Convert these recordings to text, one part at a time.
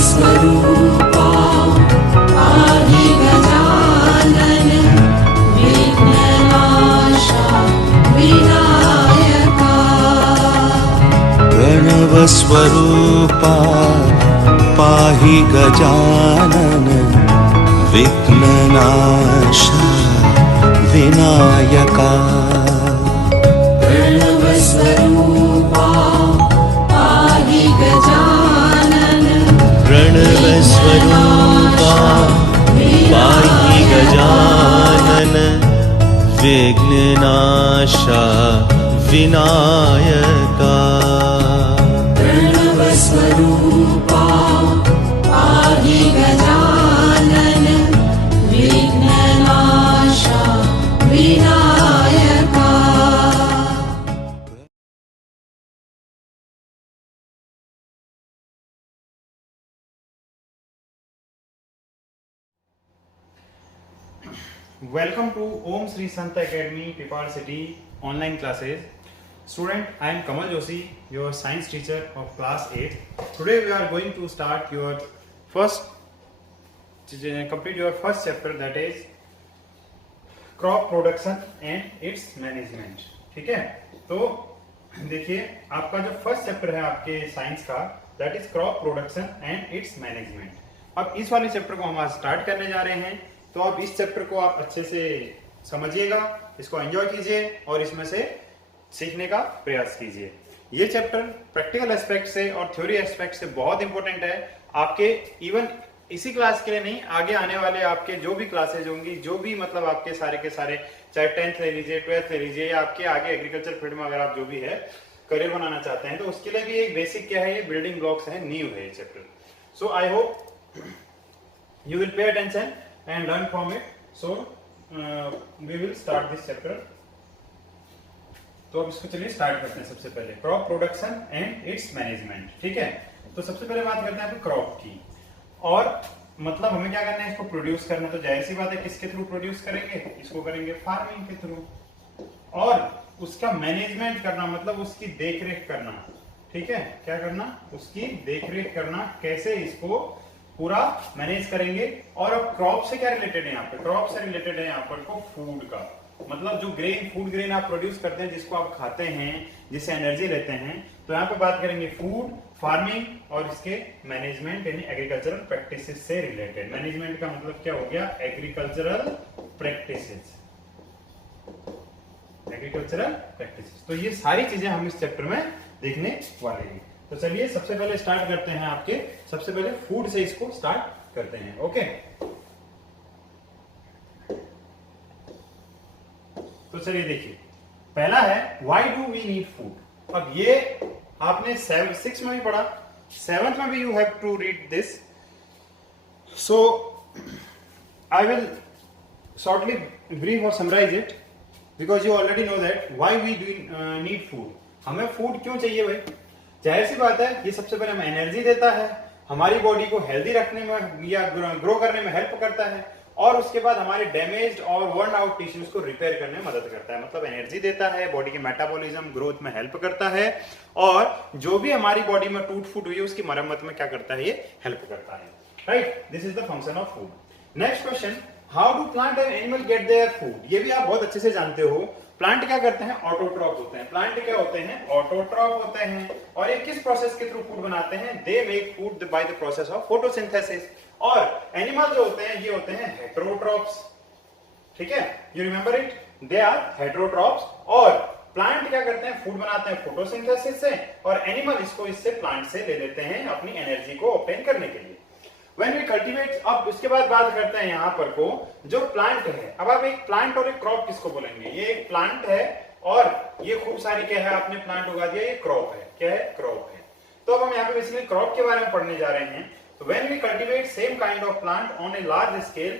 स्वरूपा पाहि गजानन विघ्ननाशा विनायका। प्रणवस्वरूपा पाहि गजानन विघ्ननाशा विनायका। प्रणवस्वरूपा पाहि गजानन प्रणवस्वरूपा पाहि गजानन विघ्ननाशा विनायका। प्रणवस्वरूपा पाहि Gajanan विघ्ननाशा Vinayaka. Welcome to Om Sri Santa Academy, Pipar City online classes. Student, I am Kamal Joshi, your science teacher of class 8. Today we are going to start your complete your first chapter, that is crop production and its management. ठीक है, तो देखिए आपका जो first chapter है आपके science का, that is crop production and its management. अब इस वाले चैप्टर को हम आज स्टार्ट करने जा रहे हैं, तो अब इस चैप्टर को आप अच्छे से समझिएगा, इसको एंजॉय कीजिए और इसमें से सीखने का प्रयास कीजिए। ये चैप्टर प्रैक्टिकल एस्पेक्ट से और थ्योरी एस्पेक्ट से बहुत इंपॉर्टेंट है आपके, इवन इसी क्लास के लिए नहीं, आगे आने वाले आपके जो भी क्लासेज होंगी, जो भी मतलब आपके सारे के सारे, चाहे 10th ले लीजिए, 12th ले लीजिए, या आपके आगे एग्रीकल्चर फील्ड में अगर आप जो भी है करियर बनाना चाहते हैं, तो उसके लिए भी एक बेसिक क्या है, ये बिल्डिंग ब्लॉक्स है, नींव है ये chapter. So I hope you will pay attention and learn from it. So we will start this chapter. तो अब इसको चलिए स्टार्ट करते हैं। सबसे पहले crop production and its management. ठीक है, तो सबसे पहले बात करते हैं क्रॉप की, और मतलब हमें क्या करना है, इसको प्रोड्यूस करना। तो जाहिर सी बात है किसके थ्रू प्रोड्यूस करेंगे, इसको करेंगे फार्मिंग के थ्रू, और उसका मैनेजमेंट करना मतलब उसकी देखरेख करना। ठीक है, क्या करना, उसकी देखरेख करना, कैसे इसको पूरा मैनेज करेंगे। और अब क्रॉप से क्या रिलेटेड है यहाँ पे, क्रॉप से रिलेटेड है यहाँ पर को फूड का, मतलब जो ग्रेन, फूड ग्रेन आप प्रोड्यूस करते हैं, जिसको आप खाते हैं, जिससे एनर्जी लेते हैं। तो यहाँ पे बात करेंगे फूड, फार्मिंग और इसके मैनेजमेंट यानी एग्रीकल्चरल प्रैक्टिसेस से रिलेटेड। मैनेजमेंट का मतलब क्या हो गया, एग्रीकल्चरल प्रैक्टिसेस, एग्रीकल्चरल प्रैक्टिसेस। तो ये सारी चीजें हम इस चैप्टर में देखने वाले हैं। तो चलिए सबसे पहले स्टार्ट करते हैं आपके, सबसे पहले फूड से इसको स्टार्ट करते हैं। ओके, तो चलिए देखिए, पहला है why do we need food. अब ये आपने 6 में भी पढ़ा, 7th में भी you have to read this. So I will shortly brief और summarise it, because you already know that why we do need food. हमें फूड क्यों चाहिए भाई, जाहिर सी बात है, ये सबसे पहले हमें एनर्जी देता है, हमारी बॉडी को हेल्दी रखने में या ग्रो करने में हेल्प करता है, और उसके बाद हमारे डैमेज्ड और वर्न आउट टिश्यूज को रिपेयर करने में मदद करता है। मतलब एनर्जी देता है, बॉडी के मेटाबॉलिज्म ग्रोथ में हेल्प करता है, और जो भी हमारी बॉडी में टूट फूट हुई है उसकी मरम्मत में क्या करता है, ये हेल्प करता है। Right, this is the function of food. Next question, how do plant and animal gate their food. ये भी आप बहुत अच्छे से जानते हो, प्लांट क्या करते हैं, ऑटोट्रॉप होते हैं। प्लांट क्या होते हैं, ऑटोट्रॉप होते हैं, और ये किस प्रोसेस के थ्रू फूड बनाते हैं, they make food by the process of photosynthesis. और एनिमल जो होते हैं ये होते हैं हेटेरोट्रॉप्स। ठीक है, you remember it, they are heterotrophs. और प्लांट क्या करते हैं, फूड बनाते हैं फोटोसिंथेसिस से, और एनिमल इसको इससे प्लांट से ले लेते हैं अपनी एनर्जी को ऑब्टेन करने के लिए। When we cultivate, अब उसके बाद बात करते हैं यहाँ पर को जो प्लांट है। अब आप एक प्लांट और एक क्रॉप किसको बोलेंगे, ये एक प्लांट है और ये खूब सारी क्या है, आपने प्लांट उगा दिया, ये क्रॉप है। क्या है, क्रॉप है। तो अब हम यहाँ पे बेसिकली क्रॉप के बारे में पढ़ने जा रहे हैं। तो when we cultivate same kind of plant on a large scale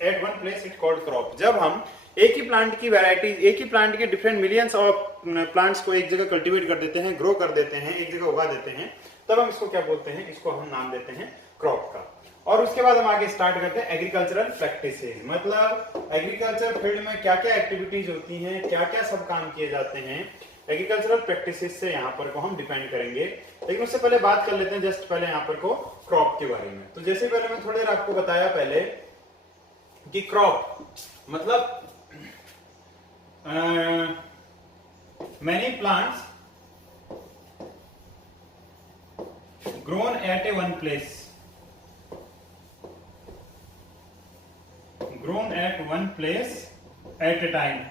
at one place, it called crop। जब हम एक ही प्लांट की वैरायटी, एक ही प्लांट के डिफरेंट मिलियंस ऑफ प्लांट्स को एक जगह कल्टीवेट कर देते हैं, ग्रो कर देते हैं, एक जगह उगा देते हैं, तब हम इसको क्या बोलते हैं, इसको हम नाम देते हैं क्रॉप का। और उसके बाद हम आगे स्टार्ट करते हैं एग्रीकल्चरल प्रैक्टिसेस, मतलब एग्रीकल्चर फील्ड में क्या क्या एक्टिविटीज होती हैं, क्या क्या सब काम किए जाते हैं, एग्रीकल्चरल प्रैक्टिसेस से यहाँ पर को हम डिपेंड करेंगे। लेकिन उससे पहले बात कर लेते हैं जस्ट पहले यहाँ पर को क्रॉप के बारे में। तो जैसे पहले मैं थोड़ी देर आपको बताया पहले कि क्रॉप मतलब many plants grown at a one place, grown at one place at a time,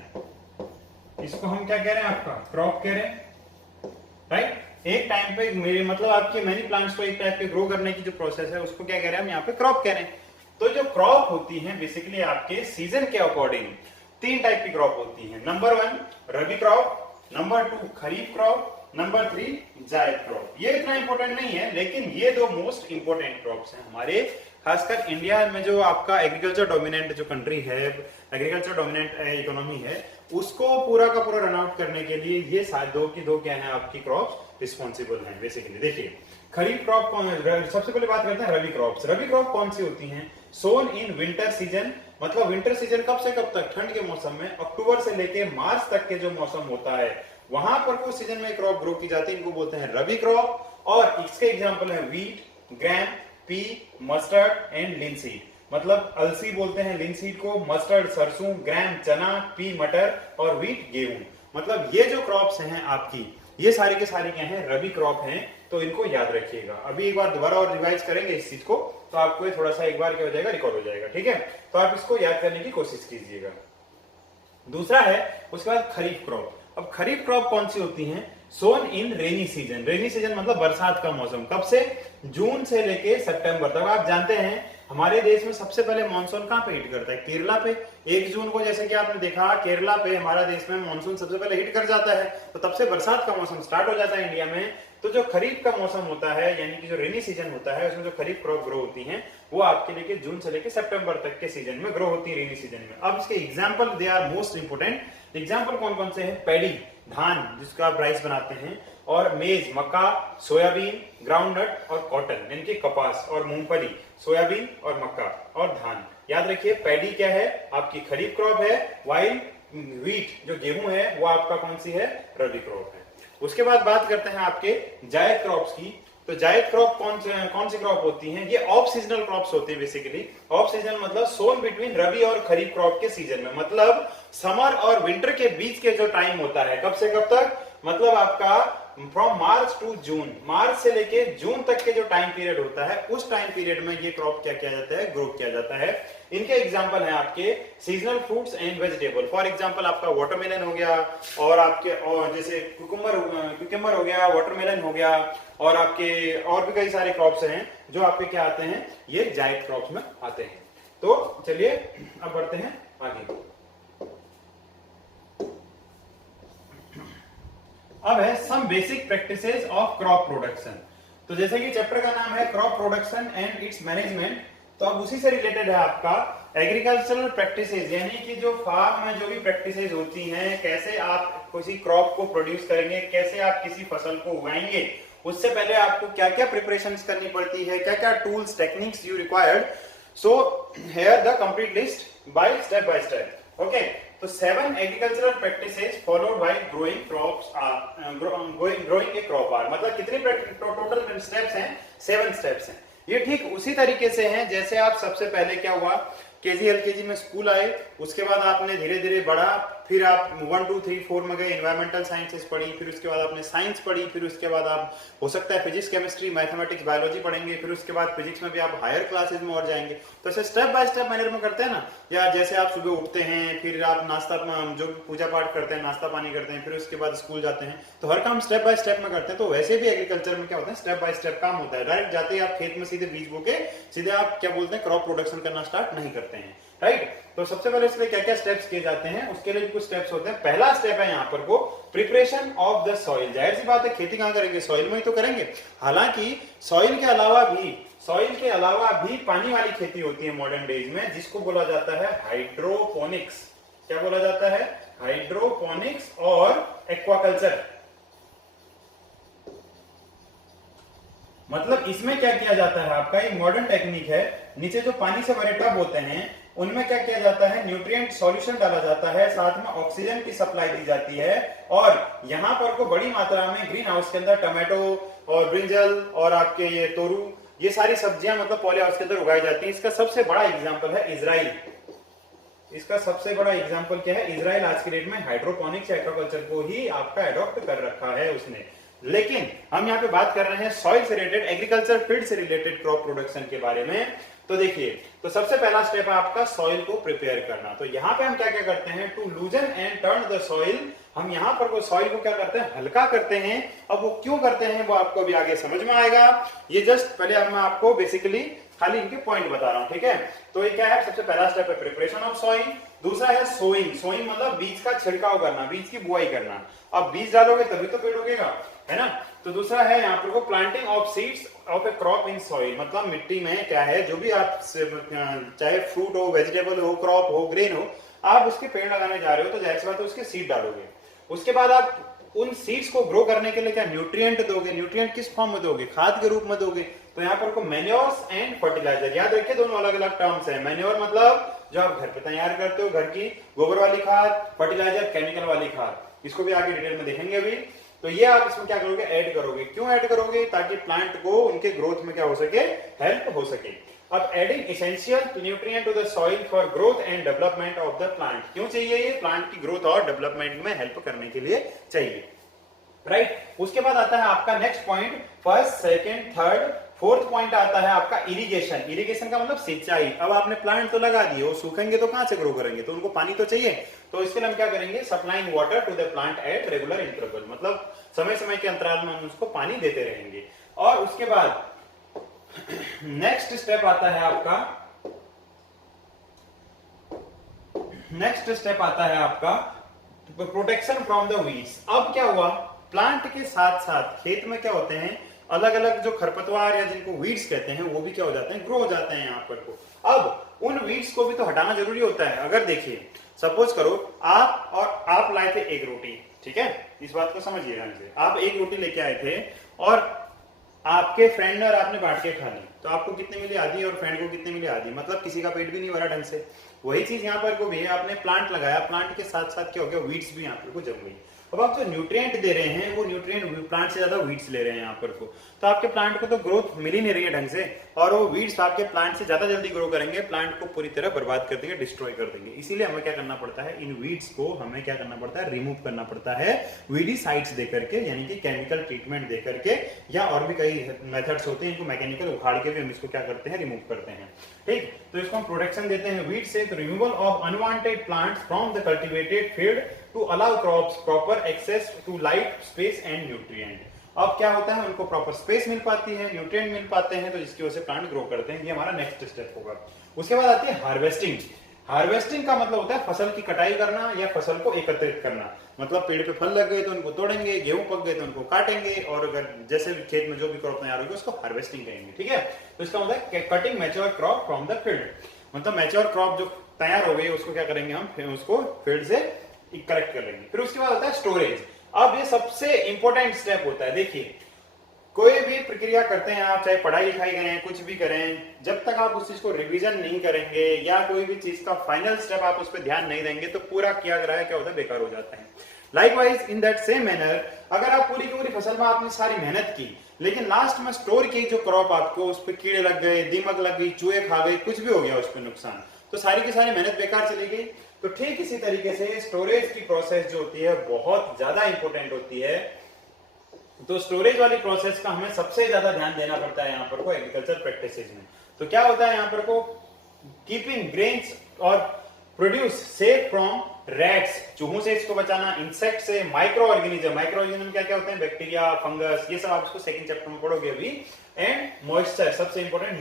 इसको हम क्या कह रहे हैं, आपका क्रॉप कह रहे हैं, राइट। एक टाइम पे मेरे मतलब आपके मैनी प्लांट्स को एक टाइप पे ग्रो करने की जो प्रोसेस है उसको क्या कह रहे हैं हम यहाँ पे क्रॉप कह रहे हैं। तो जो क्रॉप होती है बेसिकली आपके सीजन के अकॉर्डिंग 3 टाइप की क्रॉप होती है। नंबर 1 रबी क्रॉप, नंबर 2 खरीफ क्रॉप, नंबर 3 जायद क्रॉप। ये इतना इंपॉर्टेंट नहीं है लेकिन ये 2 मोस्ट इंपॉर्टेंट क्रॉप्स हैं हमारे, खासकर इंडिया में जो आपका एग्रीकल्चर डोमिनेंट जो कंट्री है, एग्रीकल्चर डोमिनेंट इकोनॉमी है, उसको पूरा का पूरा रन आउट करने के लिए ये दो क्या है आपकी क्रॉप्स रिस्पॉन्सिबल हैं बेसिकली। देखिए खरीफ क्रॉप सबसे पहले बात करते हैं रबी क्रॉप्स। रबी क्रॉप कौन सी होती हैं? सोन इन विंटर सीजन, मतलब विंटर सीजन कब से कब तक? ठंड के मौसम में अक्टूबर से लेके मार्च तक के जो मौसम होता है वहां पर कुछ सीजन में क्रॉप ग्रो की जाती है, इनको बोलते हैं रबी क्रॉप। और इसके एग्जांपल है wheat, gram, pea, mustard and linseed. मतलब अलसी बोलते हैं लिनसीड को, मस्टर्ड सरसों, ग्रैम चना, पी मटर और वीट गेहूं। मतलब ये जो क्रॉप्स हैं आपकी, ये सारी के सारी क्या हैं? रबी क्रॉप हैं। तो इनको याद रखिएगा। अभी एक बार दोबारा और रिवाइज करेंगे इस चीज को, तो आपको ये थोड़ा सा एक बार क्या हो जाएगा, रिकॉर्ड हो जाएगा, ठीक है। तो आप इसको याद करने की कोशिश कीजिएगा। दूसरा है उसके बाद खरीफ क्रॉप। अब खरीफ क्रॉप कौन सी होती है? सोन इन रेनी सीजन। रेनी सीजन मतलब बरसात का मौसम, कब से? जून से लेके सितंबर तक। आप जानते हैं हमारे देश में सबसे पहले मानसून कहां पे हिट करता है? केरला पे। 1 जून को जैसे कि आपने देखा केरला पे हमारा देश में मानसून सबसे पहले हिट कर जाता है, तो तब से बरसात का मौसम स्टार्ट हो जाता है इंडिया में। तो जो खरीफ का मौसम होता है यानी कि जो रेनी सीजन होता है उसमें जो खरीफ क्रॉप ग्रो होती है वो आपके लेके जून से लेके सितंबर तक के सीजन में ग्रो होती है, रेनी सीजन में। अब इसके example they are most important. Example कौन कौन से हैं? पैडी धान जिसका आप राइस बनाते हैं, और मेज मक्का, सोयाबीन, ग्राउंडनट और कॉटन यानी कि कपास, और मूंगफली, सोयाबीन और मक्का और धान। याद रखिए पैडी क्या है? आपकी खरीफ क्रॉप है, वाइल व्हीट जो गेहूं है वो आपका कौन सी है? रबी क्रॉप है। उसके बाद बात करते हैं आपके जायद क्रॉप्स की। तो जायद क्रॉप कौन सी क्रॉप होती हैं? ये ऑफ सीजनल क्रॉप्स होती है बेसिकली। ऑफ सीजनल मतलब सोन बिटवीन रबी और खरीफ क्रॉप के सीजन में, मतलब समर और विंटर के बीच के जो टाइम होता है, कब से कब तक? मतलब आपका फ्रॉम मार्च टू जून, मार्च से लेके जून तक के जो टाइम पीरियड होता है उस टाइम पीरियड में ये क्रॉप क्या किया जाता है? ग्रो किया जाता है। इनके एग्जांपल हैं आपके seasonal fruits and vegetable. For example आपका वाटरमेलन हो गया, और आपके और जैसे कुकुम्बर हो गया, वाटरमेलन हो गया, और आपके और भी कई सारे क्रॉप्स हैं जो आपके क्या आते हैं? ये जायद क्रॉप्स में आते हैं। तो चलिए अब बढ़ते हैं आगे। अब है some basic practices of crop production. तो जैसे कि चैप्टर का नाम है crop production and its management, तो अब उसी से रिलेटेड है आपका एग्रीकल्चरल प्रैक्टिसेस, यानी कि जो फार्म में जो भी प्रैक्टिसेस होती हैं, कैसे आप किसी क्रॉप को प्रोड्यूस करेंगे, कैसे आप किसी फसल को उगाएंगे, उससे पहले आपको क्या क्या प्रिपरेशंस करनी पड़ती है, क्या क्या tools techniques you required. So here the complete list by step. Okay, तो 7 agricultural practices followed by growing crops growing a crop are. मतलब कितने टोटल स्टेप्स हैं? 7 स्टेप्स हैं। ये ठीक उसी तरीके से हैं जैसे आप सबसे पहले क्या हुआ, केजी एलकेजी में स्कूल आए, उसके बाद आपने धीरे धीरे बढ़ा, फिर आप 1 2 3 4 में गए, इन्वायरमेंटल साइंसेस पढ़ी, फिर उसके बाद आपने साइंस पढ़ी, फिर उसके बाद आप हो सकता है फिजिक्स, केमिस्ट्री, मैथमेटिक्स, बायोलॉजी पढ़ेंगे, फिर उसके बाद फिजिक्स में भी आप हायर क्लासेस में और जाएंगे। तो ऐसे स्टेप बाय स्टेप मैनर में करते हैं ना, या जैसे आप सुबह उठते हैं, फिर आप नाश्ता जो पूजा पाठ करते हैं, नाश्ता पानी करते हैं, फिर उसके बाद स्कूल जाते हैं, तो हर काम स्टेप बाय स्टेप में करते हैं। तो वैसे भी एग्रीकल्चर में क्या होता है? स्टेप बाय स्टेप काम होता है। डायरेक्ट जाते ही आप खेत में सीधे बीज बो के सीधे आप क्या बोलते हैं? क्रॉप प्रोडक्शन करना स्टार्ट नहीं करते हैं, राइट। तो सबसे पहले इसमें क्या क्या स्टेप्स किए जाते हैं उसके लिए कुछ स्टेप्स होते हैं। पहला स्टेप है यहाँ पर वो प्रिपरेशन ऑफ द सॉइल। जाहिर सी बात है खेती कहां करेंगे? सॉइल में ही तो करेंगे। हालांकि सॉइल के अलावा भी पानी वाली खेती होती है मॉडर्न डेज में, जिसको बोला जाता है हाइड्रोपोनिक्स। क्या बोला जाता है? हाइड्रोपोनिक्स और एक्वाकल्चर। मतलब इसमें क्या किया जाता है? आपका एक मॉडर्न टेक्निक है, नीचे जो पानी से भरे टब होते हैं उनमें क्या किया जाता है, न्यूट्रिएंट सॉल्यूशन डाला जाता है, साथ में ऑक्सीजन की सप्लाई दी जाती है, और यहाँ पर को बड़ी मात्रा में ग्रीन हाउस के अंदर टमाटो और ब्रिंजल और आपके ये तोरू, ये सारी सब्जियां मतलब पॉली हाउस के अंदर उगाई जाती है। इसका सबसे बड़ा एग्जाम्पल है इजराइल। इसका सबसे बड़ा एग्जाम्पल क्या है, इजराइल आज की डेट में हाइड्रोपोनिक्स एग्रीकल्चर को ही आपका अडॉप्ट कर रखा है उसने। लेकिन हम यहाँ पे बात कर रहे हैं सॉइल से रिलेटेड, एग्रीकल्चर फील्ड से रिलेटेड क्रॉप प्रोडक्शन के बारे में। तो देखिए, तो सबसे पहला स्टेप है आपका सॉइल को प्रिपेयर करना। तो यहाँ पे हम क्या क्या करते हैं, to loosen and turn the soil, हम यहाँ पर वो सॉइल को क्या करते हैं, हल्का करते हैं। अब वो क्यों करते हैं वो आपको अभी आगे समझ में आएगा। ये जस्ट पहले मैं आपको बेसिकली खाली इनके पॉइंट बता रहा हूं, ठीक है। तो ये क्या है, सबसे पहला स्टेप है प्रिपरेशन ऑफ सॉइल। दूसरा है सोइंग। सोइंग मतलब बीज का छिड़काव करना, बीज की बुआई करना। अब बीज डालोगे तभी तो पेड़ उगेगा, है ना। तो दूसरा है यहाँ पर planting of seeds of A crop in soil, मतलब मिट्टी में क्या है, जो भी आप चाहे फ्रूट हो, वेजिटेबल हो, क्रॉप हो, ग्रेन हो, आप उसके पेड़ लगाने जा रहे हो तो जाहिर सी बात है उसके सीड डालोगे। उसके बाद आप उन सीड्स को ग्रो करने के लिए क्या न्यूट्रिएंट दोगे। न्यूट्रिएंट किस फॉर्म में दोगे, खाद के रूप में दोगे। तो यहाँ पर को मैन्योर्स एंड फर्टिलाइजर, याद रखिए दोनों अलग अलग टर्म्स हैं। मैन्योर मतलब जो आप घर पे तैयार करते हो, घर की गोबर वाली खाद, फर्टिलाइजर केमिकल वाली खाद, इसको भी आगे डिटेल में देखेंगे अभी। तो ये आप इसमें क्या करोगे, ऐड करोगे। क्यों ऐड करोगे, ताकि प्लांट को उनके ग्रोथ में क्या हो सके, हेल्प हो सके। अब adding essential nutrient to the soil for growth and development of the plant, क्यों चाहिए ये, प्लांट की ग्रोथ और डेवलपमेंट में हेल्प करने के लिए चाहिए, राइट। उसके बाद आता है आपका next point, first, second, third, fourth point आता है आपका इरिगेशन। इरिगेशन का मतलब सिंचाई। अब आपने प्लांट तो लगा दिए, वो सूखेंगे तो कहां से ग्रो करेंगे, तो उनको पानी तो चाहिए। तो इसके लिए हम क्या करेंगे, supplying water to the plant at regular interval, मतलब समय समय के अंतराल में हम उसको पानी देते रहेंगे। और उसके बाद नेक्स्ट स्टेप आता है आपका, प्रोटेक्शन फ्रॉम द वीड्स। अब क्या हुआ, प्लांट के साथ साथ खेत में क्या होते हैं, अलग अलग जो खरपतवार या जिनको वीड्स कहते हैं, वो भी क्या हो जाते हैं, ग्रो हो जाते हैं यहाँ पर को। अब उन वीड्स को भी तो हटाना जरूरी होता है। अगर देखिए, सपोज करो आप लाए थे एक रोटी, ठीक है, इस बात को समझिए ध्यान से। आप एक रोटी लेके आए थे और आपके फ्रेंड और आपने बांट के खा ली, तो आपको कितने मिली, आधी, और फ्रेंड को कितने मिले, आधी, मतलब किसी का पेट भी नहीं भरा ढंग से। वही चीज यहाँ पर को भी है, आपने प्लांट लगाया, प्लांट के साथ साथ क्या हो गया, वीड्स भी यहाँ पर को जम गई। अब आप जो न्यूट्रिएंट दे रहे हैं, वो न्यूट्रिएंट प्लांट से ज्यादा वीड्स ले रहे हैं यहाँ पर को, तो आपके प्लांट को तो ग्रोथ मिल ही नहीं रही है ढंग से, और वो वीड्स आपके प्लांट से ज्यादा जल्दी ग्रो करेंगे, प्लांट को पूरी तरह बर्बाद कर देंगे, डिस्ट्रॉय कर देंगे। इसीलिए हमें क्या करना पड़ता है, इन वीड्स को हमें क्या करना पड़ता है, रिमूव करना पड़ता है वीडीसाइड्स दे करके, यानी कि केमिकल ट्रीटमेंट दे करके, या और भी कई मेथड्स होते हैं, इनको मैकेनिकल उखाड़ के भी हम इसको क्या करते हैं, रिमूव करते हैं, ठीक। तो इसको हम प्रोटेक्शन देते हैं वीड से। तो removal of unwanted plants from the cultivated field to allow crops proper access to light, space and nutrient. अब क्या होता है, उनको प्रॉपर स्पेस मिल पाती है, न्यूट्रिएंट मिल पाते हैं, तो जिसकी वजह से प्लांट ग्रो करते हैं। ये हमारा नेक्स्ट स्टेप होगा। उसके बाद आती है हार्वेस्टिंग। हार्वेस्टिंग का मतलब होता है फसल की कटाई करना या फसल को एकत्रित करना। मतलब पेड़ पे फल लग गए तो उनको तोड़ेंगे, गेहूं पक गए तो उनको काटेंगे, और अगर जैसे भी खेत में जो भी क्रॉप तैयार होगी उसको हार्वेस्टिंग करेंगे, ठीक है। तो इसका मतलब है cutting mature crop from the field, मतलब मैच्योर क्रॉप जो तैयार हो गई उसको क्या करेंगे हम, फिर उसको फील्ड से कलेक्ट कर लेंगे। फिर उसके बाद होता है स्टोरेज। अब ये सबसे इंपॉर्टेंट स्टेप होता है। देखिए, कोई भी प्रक्रिया करते हैं आप, चाहे पढ़ाई लिखाई करें, कुछ भी करें, जब तक आप उस चीज को रिवीजन नहीं करेंगे या कोई भी चीज का फाइनल स्टेप आप उस पर ध्यान नहीं देंगे, तो पूरा किया गया क्या होता है, बेकार हो जाता है। Likewise in that same manner, अगर आप पूरी की पूरी फसल में आपने सारी मेहनत की, लेकिन लास्ट में स्टोर की जो क्रॉप आपको, उस पर कीड़े लग गए, दीमक लग गई, चूहे खा गए, कुछ भी हो गया उस पर नुकसान, तो सारी की सारी मेहनत बेकार चली गई। तो ठीक इसी तरीके से स्टोरेज की प्रोसेस जो होती है बहुत ज्यादा इंपॉर्टेंट होती है। तो स्टोरेज वाली प्रोसेस का हमें सबसे ज्यादा ध्यान देना पड़ता है यहाँ पर को एग्रीकल्चर प्रैक्टिसेस में। तो क्या होता है यहाँ पर को, कीपिंग ग्रेन्स और प्रोड्यूस सेफ फ्रॉम रैट्स, चूहों से इसको बचाना, इंसेक्ट से, माइक्रो ऑर्गेनिज्म, माइक्रो ऑर्गेनिज्म क्या क्या होते हैं, बैक्टीरिया, फंगस, ये सब आप इसको सेकंड चैप्टर में पढ़ोगे अभी। एंड मॉइस्चर, सबसे इंपॉर्टेंट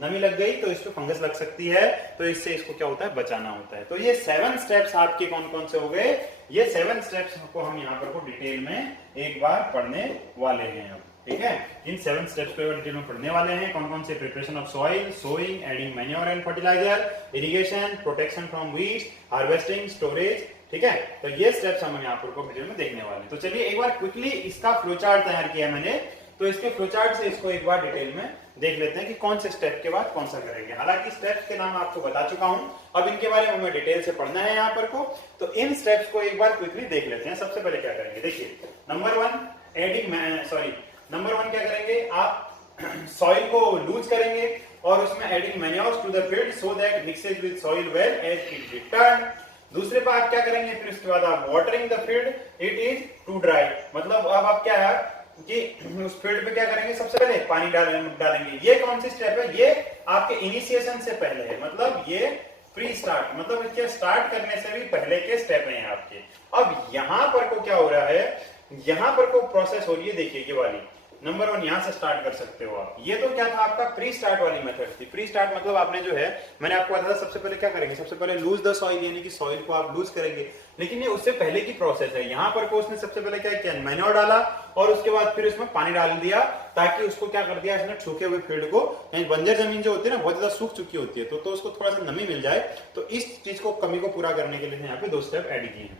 नमी लग गई तो इस पे फंगस लग सकती है, तो इससे इसको क्या होता है, बचाना होता है। तो ये 7 स्टेप्स आपके कौन कौन से हो गए, ये 7 स्टेप्स को हम यहाँ पर को डिटेल में एक बार पढ़ने वाले हैं अब, ठीक है। इन 7 स्टेप्स को डिटेल में पढ़ने वाले हैं। कौन कौन से, preparation of soil, sowing, adding manure and fertiliser, irrigation, protection from weeds, harvesting, storage, ठीक है। तो ये स्टेप्स हम यहाँ पर को डिटेल में देखने वाले हैं। तो चलिए एक बार क्विकली इसका फ्लो चार्ट तैयार किया मैंने, तो इसके फ्लोचार्ट से इसको एक बार डिटेल में देख लेते हैं कि कौन से स्टेप के बाद कौन सा करेंगे। हालांकि स्टेप्स के नाम आपको बता चुका हूं, अब इनके बारे में हमें डिटेल से पढ़ना है यहाँ पर को, तो इन स्टेप्स को एक बार क्विकली देख लेते हैं। सबसे पहले क्या करेंगे, देखिए नंबर वन क्या करेंगे, आप सॉइल को लूज करेंगे और उसमें adding manures to the field so that mixes with soil well as it return. दूसरे पर आप क्या करेंगे, फिर उसके बाद आप watering the field it is too dry, मतलब अब आप क्या है कि उस फील्ड पे क्या करेंगे, सबसे पहले पानी डालेंगे। ये कौन सी स्टेप है, ये आपके इनिशिएशन से पहले है, मतलब ये प्री स्टार्ट, मतलब इसके स्टार्ट करने से भी पहले के स्टेप हैं आपके। अब यहां पर को क्या हो रहा है, यहां पर को प्रोसेस हो रही है, देखिए ये वाली नंबर 1 यहां से स्टार्ट कर सकते हो आप। ये तो क्या था आपका प्री स्टार्ट वाली मेथड थी। प्री स्टार्ट मतलब आपने जो है, मैंने आपको बताया था सबसे पहले क्या करेंगे, सबसे पहले लूज द सॉइल, यानी कि सॉइल को आप लूज करेंगे, लेकिन ये उससे पहले की प्रोसेस है। यहाँ पर को उसने सबसे पहले क्या किया, मैन्योर डाला और उसके बाद फिर उसमें पानी डाल दिया, ताकि उसको क्या कर दिया इसने, सूखे हुए फील्ड को, यानी बंजर जमीन जो होती है ना बहुत ज्यादा सूख चुकी होती है, तो उसको थोड़ा सा नमी मिल जाए, तो इस चीज को कमी को पूरा करने के लिए यहाँ पे 2 स्टेप ऐड किए हैं।